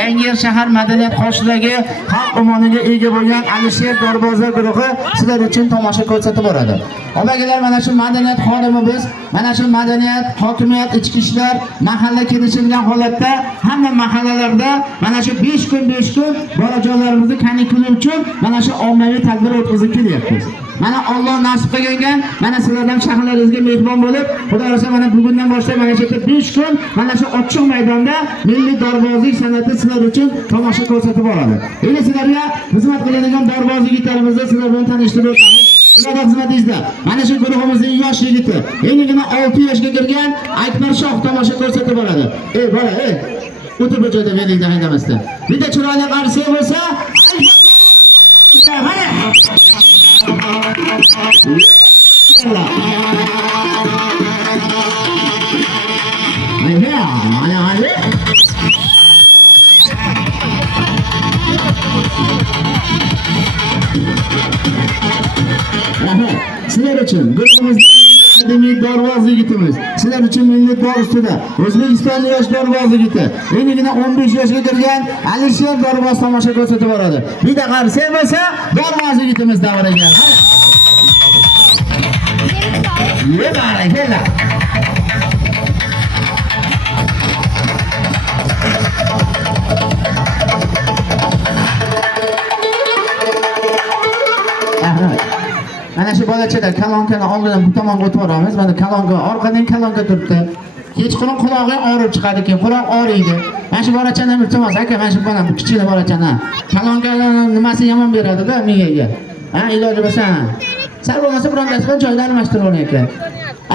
Yangi shahar madaniyat qoshidagi xalq umoniga ega bo'lgan Alisher Dorboza guruhi sizlar uchun tomosha ko'rsatib boradi. Obagilar, mana shu madaniyat xodimimiz, mana shu madaniyat, hokimiyat, ichki ishlar, mahalla kelishilgan holatda hamma mahallalarda mana shu 5 kun bolajonlarimizni kanikuli uchun mana shu ommaviy tadbir o'tkazib kelyapmiz. Mana Alloh nasib qilgan, mana sizlardan shaharlaringizga mehmon bo'lib, Xudo ursa mana bugundan boshlab mana shu 5 kun mana shu ochiq maydonda milliy dorbozlik san'ati sizlar uchun tomosha ko'rsatib boradi. Endi sizlarga xizmat qiladigan dorbozlik yigitlarimizni sizlar bilan tanishtirib o'tamiz. Sizlarga xizmatingizda mana shu guruhimizning yosh yigiti, endigina 6 yoshga kirgan Akbar Shoh tomosha ko'rsatib boradi. Bola, o'tirib joyda belingda haydamasdan. Bitta chiroyli qarsak bo'lsa, mana sizlar uchun guruhimiz qadimiy dorboz yigitimiz, sizlar uchun milliy dor ustida O'zbekiston yosh dorboz yigiti, endigina 15 yoshga kirgan Alisher Dorboz tomosha ko'rsatib boradi. Bitta qarsak bo'lsa, dorboz yigitimiz davriga. Barakalla. Mana shu bolachada kalonkani oldidan bu tomonga o'tib mana kalonga orqadan kalonga turibdi. Kechqurun qulog'i og'rib chiqadi ekan, quloq og'riydi. Mana shu bolachani iltimos aka, mana shu bola bu kichkina bolachani. Kalonga nimasi yomon beradi-da miyaga. Iloji bo'lsa, sal bo'lmasa birontasi bilan joyni almashtirib oling aka.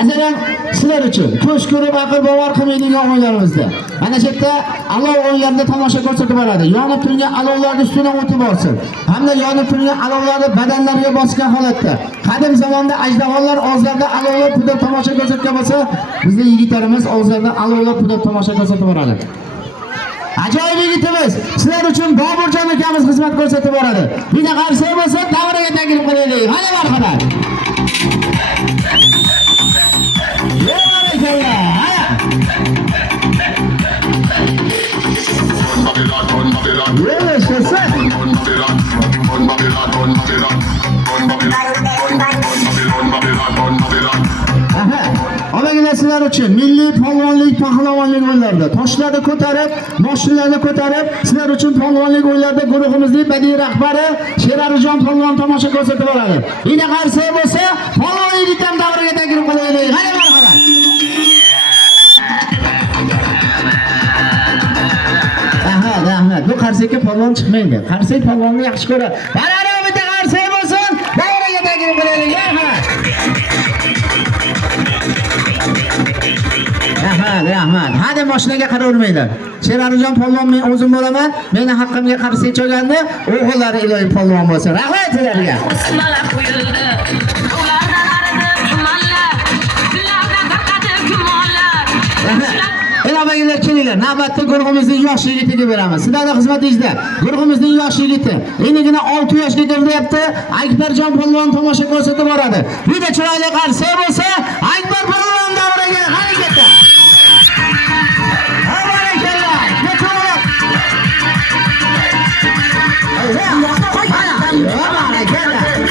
Asalan sizlar uchun ko'z ko'rib aql bovar qilmaydigan o'yinlarimizda mana shu yerda alov o'yinlarida tomosha ko'rsatib boradi. Yonib turgan alovlarning ustidan o'tib borsin. Hamda yonib turgan alovlarni badanlariga bosgan holatda qadim zamonda ajdaholar og'izlarida alovlar pudab tomosha ko'rsatgan bo'lsa, bizning yigitlarimiz og'izlarida alovlar pudab tomosha ko'rsatib boradi. Ajoyib yigitimiz, sizlar uchun Boburjon akamiz xizmat ko'rsatib boradi. Bitta qarsak bo'lsa, davriga taklif qilaylik. Hali marhamat. Obagilar, sizlar uchun milliy polvonlik, pahlavonlik o'yinlarida toshlarni ko'tarib, mashinalarni ko'tarib, sizlar uchun polvonlik o'yinlarida guruhimizning badiiy rahbari Sheralijon polvon tomosha ko'rsatib boradi. Endi qarsak bo'lsa, polvon yigitam davriga taklif qilaylik. Hali marhamat. Bu qarsakka polvon chiqmaydi. Qarsak polvonni yaxshi ko'radi. Mana bitta qarsak bo'lsin, davriga taklif qilaylik. Rahmat. Hadi mashinaga qaravermanglar. Sheralijon polvon men o'zim bo'laman. Meni haqqimga qarsak cho'gandi, o'g'illari iloyim polvon bo'lsin. Rahmat sizlarga. Obagilar, kelinglar. Navbatda guruhimizning yosh yigitiga beramiz. Sizlarning xizmatingizda guruhimizning yosh yigiti, endigina 6 yoshga kiryapti. Akbarjon polvon tomosha ko'rsatib boradi. Bitta chiroyli qarsak bo'lsa, Akbar polvon davriga harakatda.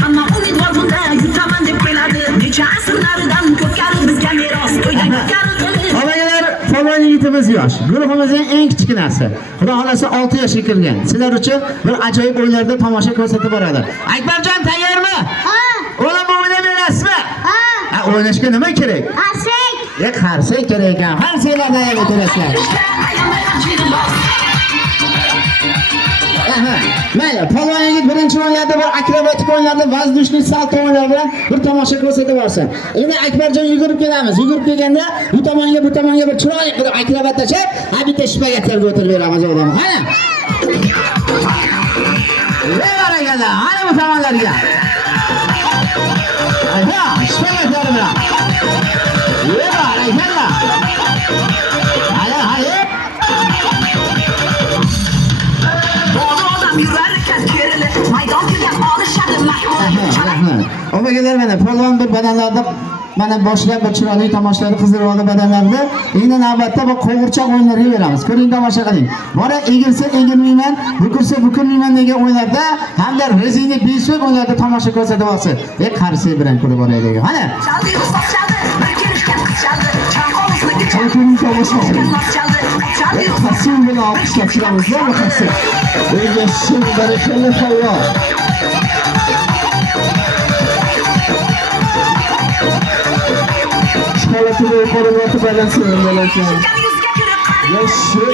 Hamma umidvor bunda yutaman deb keladi. Necha asrlardan ko'pkari bizga meros to'ydan ko'tarildi. Obagilar, polvon yigitimiz yosh. Guruhimizning eng kichkinasi. Xudo xolasa 6 yoshga kirgan. Sizlar uchun bir ajoyib o'yinlarda tomosha ko'rsatib boradi. Akbarjon, tayyormi? Ha. O'g'lim, bu o'yinni berasizmi? Ha. O'ynashga nima kerak? Qarsak. Qarsak kerak ekan. Qarsaklarda ham o'tirasizlar. Mayli, polvon yigit birinchi o'yinlarda bir akrobatik o'yinlarda, vazdushnik salto o'yinlari bilan bir tomosha ko'rsatib borsin. Endi Akbarjon yugurib kelamiz. Yugurib kelganda bu tomonga bir chiroyli qilib akrobat tashab, bitta shpagaterga o'tirib beramiz odam. Qani? Barakalla. Ana bu tomonlarga. Ayda, shpagater bilan. Barakalla. Hali. Obagilar, mana polvon bir badanlarda mana boshlab bir chiroyli tomoshalar qizdirib olib badanlarda endi navbatda bu qo'g'irchoq o'yinlariga beramiz. Ko'ring, tomosha qiling. Bora egilsa egilmayman, bukilsa bukilmayman degan o'yinlarda hamda rezina beshik o'yinlarda tomosha ko'rsatib olsa, qarisi bilan ko'rib boraylik. Mana Çantanın savaşı Kasım bile alkışlar çıramız var mı Kasım? Önce şimdi berekeli falla. Çikolatını yukarı batı balansı öndelerken. Yaşlı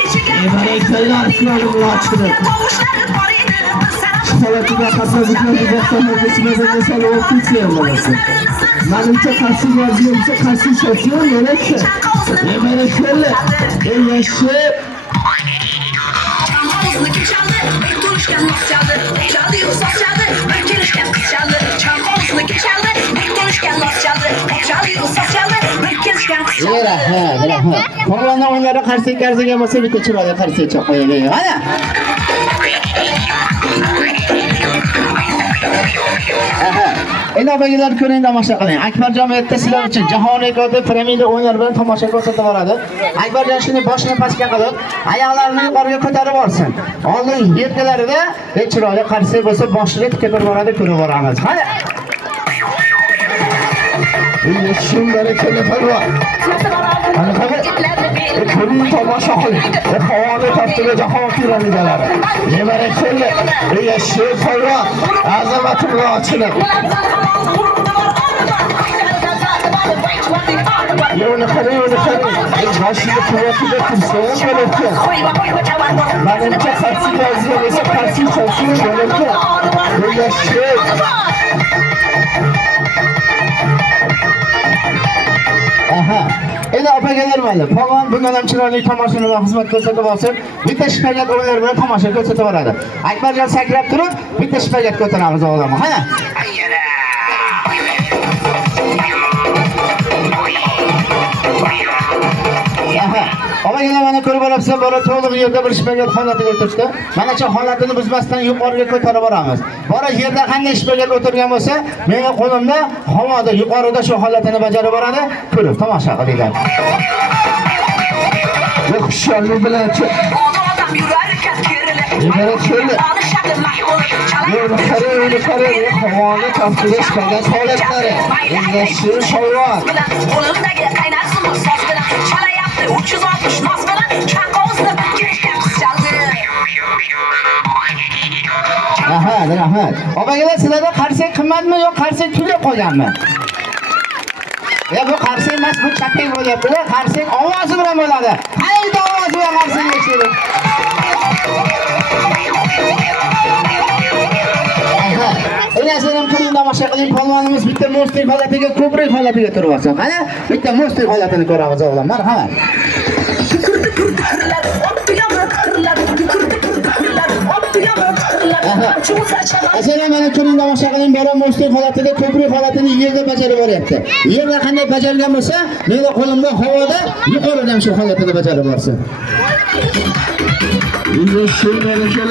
berekeli arasını açtı. Çikolatını kasabıkla bir baktanlar geçmeden mesela orta içiyorlar. Manimcha qarshi vaziyatga qarshi shotlar yo'lakcha. Mana shunday. Yaxshi. Qo'rg'ondan o'ynari qarshi bo'lsa bitta chiroyli qarshi qo'yaylik. Mana. Endi obagilar ko'ring, tomosha qiling. Akbarjon erta sizlar uchun jahon rekordi piramida o'yinlar bilan tomosha ko'rsatib boradi. Akbarjon shuni boshini pastga qilib, oyoqlarini yuqoriga ko'tarib olsin. Oldin yelkalarida chiroyli qarshi bo'lsa, boshini tikib boradi, ko'rib boramiz. Hadi. Endi shunday telefon. Ana qara. Ko'ring, tomosha qiling. Havoli tartibida jahon piramidalari. Nemara keldi. Shu qo'yroq azamatli ochilib. Yo'lni qarang, boshini quvvatida tursa bo'larkan. Manimcha qarshi vaziyat esa qarshi chalsin bo'larkan. Yo'lashdi. Endi opagalar mana, polvon bundan ham chiroyli tomoshalar va xizmat ko'rsatib olsin. Bitta shpagat o'yinlar bilan tomosha ko'rsatib boradi. Akbarjon sakrab turib, bitta shpagat ko'taramiz o'g'lim. Qani? Opagalar mana ko'rib olibsiz, bora to'liq yerda bir shpagat holatiga o'tirishdi. Mana shu holatini buzmasdan yuqoriga ko'tarib boramiz. Bora yerda qanday shpagat o'tirgan bo'lsa, meni qo'limda havoda yuqorida shu holatini bajarib boradi. Ko'rib tomosha qilinglar. Xushyorlik bilan Yine şöyle. Yukarı havalı kaptırış kadar tuvaletleri. Yine şu şovlar. Kolumdaki kaynarsın bu sos bilen. Çala yaptı 360 nos bilen. Çakovuzda girişken kız çaldı. Rahmat. Opagilar sizlarda qarsak qimmatmi yo qarsak tugab qolganmi? Bu qarsak emas, bu chakang bo'lyapti-da. Qarsak ovozi bilan bo'ladi. Qayerda ovoz bilan qarsak eshitadi? Enasinam ko'ring, tomosha qiling. Polvonimiz bitta mo'stik holatiga, ko'prik holatiga turib olsin. Qani, bitta mo'stik holatini ko'ramiz o'g'lim. Marhamat. Assalomu alaykum, tomosha qiling. Bola mo'stik holatida, ko'prik holatini yerda bajarib boryapti. Yerda qanday bajargan bo'lsa, meni qo'limda havoda yuqoridan shu holatini bajarib borsin. Endi shunday ekan.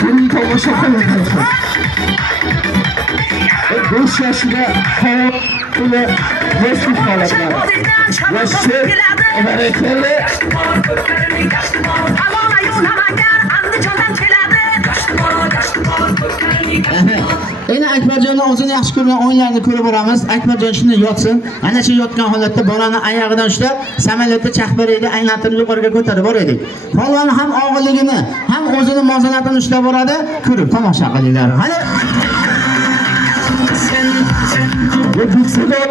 Ko'ring, tomosha qiling. Boş yaşında hayatıyla meşgul halatlar. Yaşlı, berekeli. Endi Akbarjonning o'zini yaxshi ko'rgan o'yinlarni ko'rib boramiz. Akbarjon shunday yotsin. Ana shu yotgan holatda bolani oyog'idan ushlab, samolyotda chaqbaraydi, aylantirib yuqoriga ko'tarib boraylik. Polvon ham og'irligini, ham o'zini muvozanatini ushlab boradi. Ko'rib tomosha qilinglar. Hali Bu bilseler